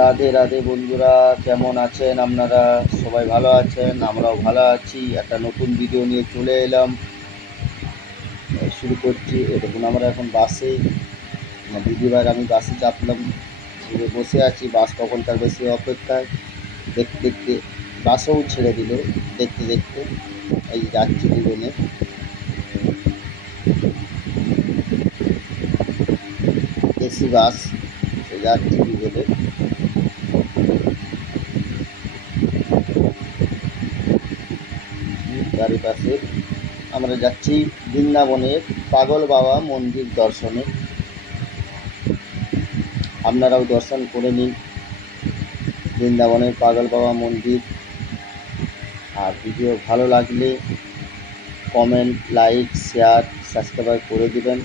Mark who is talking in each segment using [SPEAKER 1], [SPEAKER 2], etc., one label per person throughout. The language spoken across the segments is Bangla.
[SPEAKER 1] রাধে রাধে বন্ধুরা, কেমন আছেন আপনারা? সবাই ভালো আছেন? আমরাও ভালো আছি। একটা নতুন ভিডিও নিয়ে চলে এলাম। শুরু করছি। দেখুন, আমরা এখন বাসে। দিদিবার আমি বাসে চাপলাম। বসে আছি। বাস কখন তার বেশি অপেক্ষায়। দেখতে দেখতে বাসও ছেড়ে দিল। দেখতে দেখতে এই যাচ্ছি দুজনে এসি বাস যাচ্ছি দুজনে চারিপাশে আমরা যাচ্ছি বৃন্দাবনের পাগল বাবা মন্দির দর্শনে। আপনারাও দর্শন করে নিন। বৃন্দাবনের পাগল বাবা মন্দির। আর ভিডিও ভালো লাগলে কমেন্ট, লাইক, শেয়ার, সাবস্ক্রাইব করে দেবেন।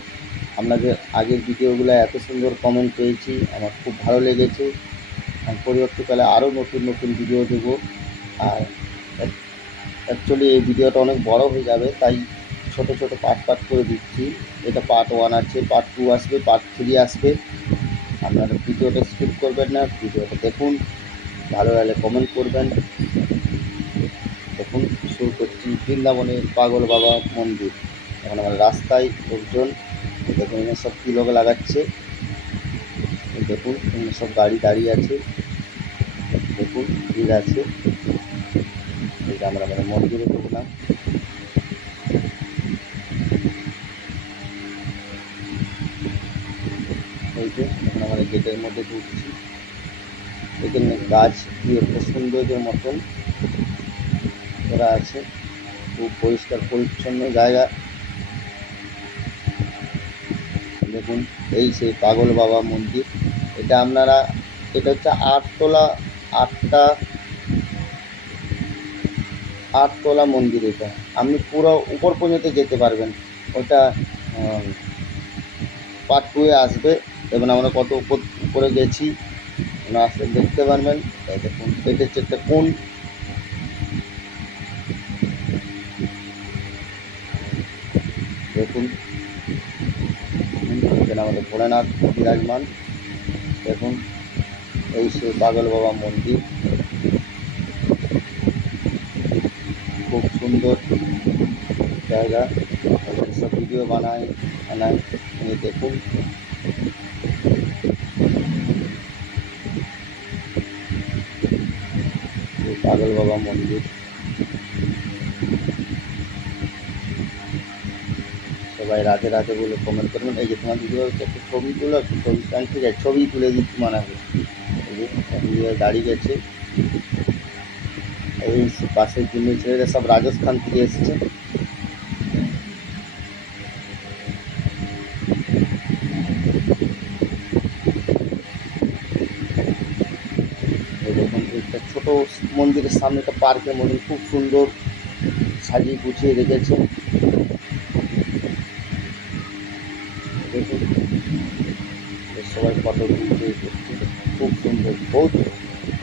[SPEAKER 1] আপনাদের আগের ভিডিওগুলো এত সুন্দর কমেন্ট পেয়েছি, আমার খুব ভালো লেগেছে। আমি পরবর্তীকালে আরও নতুন নতুন ভিডিও দেবো। আর অ্যাকচুয়ালি এই ভিডিওটা অনেক বড় হয়ে যাবে, তাই ছোট ছোট পার্ট পার্ট করে দিচ্ছি। এটা পার্ট ওয়ান আছে পার্ট টু আসবে পার্ট থ্রি আসবে। আপনারা ভিডিওটা স্কিপ করবেন না, ভিডিওটা দেখুন, ভালো লাগলে কমেন্ট করবেন। দেখুন, শুরু করছি বৃন্দাবনের পাগল বাবা মন্দির। এখন আমার রাস্তায় লোকজন, দেখুন এখানে সব তিলক লাগাচ্ছে। দেখুন, এখানে সব গাড়ি দাঁড়িয়ে আছে। দেখুন, ভিড় আছে। মানে মন্দিরে ঢুকলাম। এই যে আমরা গেটের মধ্যে ঢুকছি। এখানে গাছ দিয়ে একটা সৌন্দর্যের মতন করা আছে। খুব পরিষ্কার, পরিচ্ছন্ন জায়গা। দেখুন, এই সেই পাগল বাবা মন্দির। এটা আপনারা, এটা হচ্ছে আটতলা, আটটা আটতলা মন্দির এটা। আপনি পুরো উপর পর্যন্ত যেতে পারবেন। ওটা পার্ট টুয়ে আসবে। এবং আমরা কত উপর, উপরে গেছি আসলে দেখতে পারবেন। দেখুন, এটা হচ্ছে একটা কোন দেখুন। আমাদের ভোলেনাথ বিরাজমান। দেখুন, এই সে পাগল বাবা মন্দির খুব সুন্দর জায়গা, সব ভিডিও বানায় বানায় দেখুন। পাগল বাবা মন্দির। সবাই রাতে রাতে বলে কমেন্ট করবেন। এই যে তোমার ভিডিও একটু ছবি তুলো ছবি আছে, ছবি তুলে দিচ্ছি মানাবে দাঁড়িয়ে গেছে। এই পাশের জন্য ছেলেরা সব রাজস্থান থেকে এসেছে একটা ছোট মন্দিরের সামনে একটা পার্কের মতন খুব সুন্দর সাজিয়ে গুছিয়ে রেখেছে সবাই ফটো করছে। খুব সুন্দর, বহুত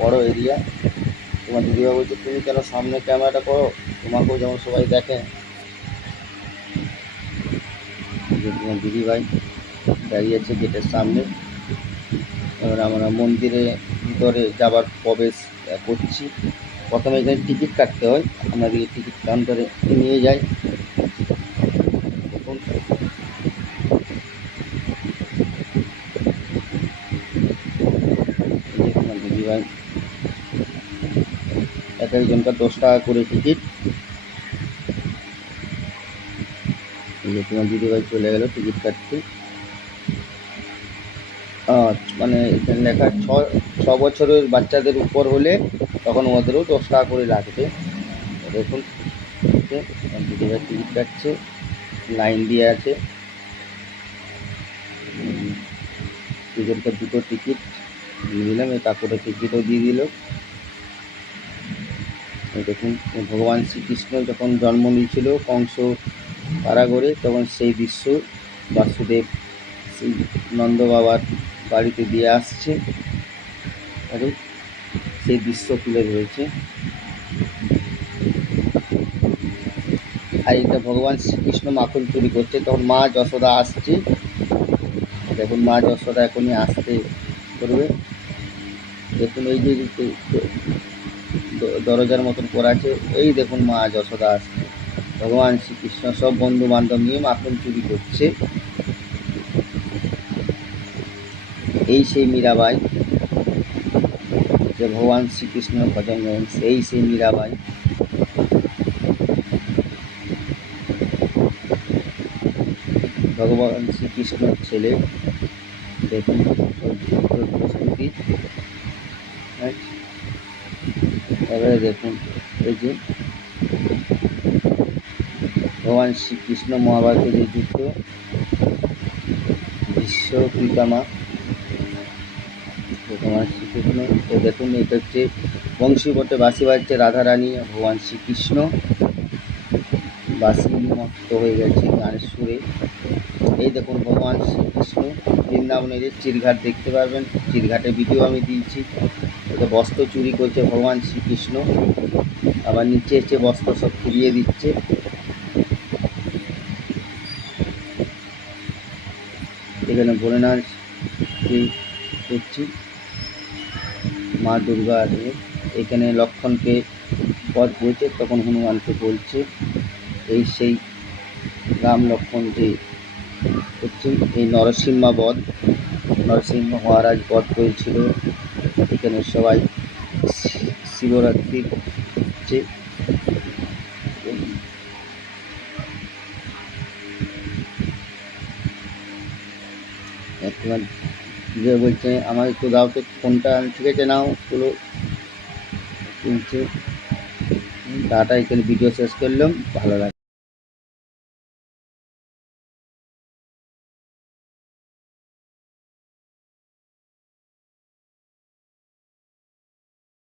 [SPEAKER 1] বড় এরিয়া তোমার দিদিভাই বলছে, তুমি কেন সামনে ক্যামেরাটা করো? তোমাকেও যেমন সবাই দেখে। তোমার দিদিভাই দাঁড়িয়ে আছে গেটের সামনে। এবার আমরা মন্দিরে ভিতরে যাবার প্রবেশ করছি। প্রথমে এখানে টিকিট কাটতে হয়। আমাদেরকে টিকিট কাউন্টারে নিয়ে যায় দেখুন। দিদিভাই এক একজনকার দশ টাকা করে টিকিট তোমার দিদিভাই চলে গেল টিকিট কাটতে। মানে এখানে লেখা ছ ছ বছরের বাচ্চাদের উপর হলে তখন ওদেরও দশ টাকা করে লাগবে। দেখুন দিদিভাই টিকিট কাটছে, লাইন দিয়ে আছে। দুজনকে দুটো টিকিট দিলাম এই কাকুটা টিকিটও দিয়ে দিল। দেখুন, ভগবান শ্রীকৃষ্ণ যখন জন্ম নিয়েছিল কংস কারাগরে, তখন সেই দৃশ্য বাসুদেব সেই নন্দ বাবার বাড়িতে দিয়ে আসছে। সেই দৃশ্য তুলে ধরেছে। আর এটা ভগবান শ্রীকৃষ্ণ মাখন চুরি করছে, তখন মা যশোদা আসছে। দেখুন, মা যশোদা এখনই আসতে করবে দেখুন, এই যে দরজার মতন করা আছে। এই দেখুন মা যশোদা আসছে ভগবান শ্রীকৃষ্ণ, সব বন্ধু বান্ধব নিয়ে মাখন চুরি করছে। এই সেই মীরাবাই, যে ভগবান শ্রীকৃষ্ণের ভজন করেন সেই সেই মীরাবাই। ভগবান শ্রীকৃষ্ণের ছেলে, দেখুন হ্যাঁ। এবারে দেখুন, এই যে ভগবান শ্রীকৃষ্ণ মহাভারতের যে যুদ্ধ, বিশ্ব পিতামা, ভগবান শ্রীকৃষ্ণ, তো দেখুন, এটা হচ্ছে বংশীবটে বাঁশি বাজছে রাধারানী, ভগবান শ্রীকৃষ্ণ। বাসি মত্ত হয়ে গেছে গানের সুরে। এই দেখুন, ভগবান শ্রীকৃষ্ণ, বৃন্দাবনের চিরঘাট দেখতে পারবেন, চিরঘাটের ভিডিও আমি দিয়েছি। এটা বস্ত্র চুরি করছে ভগবান শ্রীকৃষ্ণ, আবার নিচে এসে বস্ত্র সব ফিরিয়ে দিচ্ছে। এখানে ভোলেনাথ করছি মা দুর্গা এখানে লক্ষণকে পথ বলছে, তখন হনুমানকে বলছে, এই সেই রাম লক্ষণ যে এই নরসিংহা বধ। নরসিংহ মহারাজ বধ করেছিল এখানে সবাই শিবরাত্রি একবার যে বলছে আমার একটু দাও তো ফোনটা, ঠিক আছে, নাও তুলো তুলছে টাটা, এখানে ভিডিও শেষ করলাম, ভালো লাগে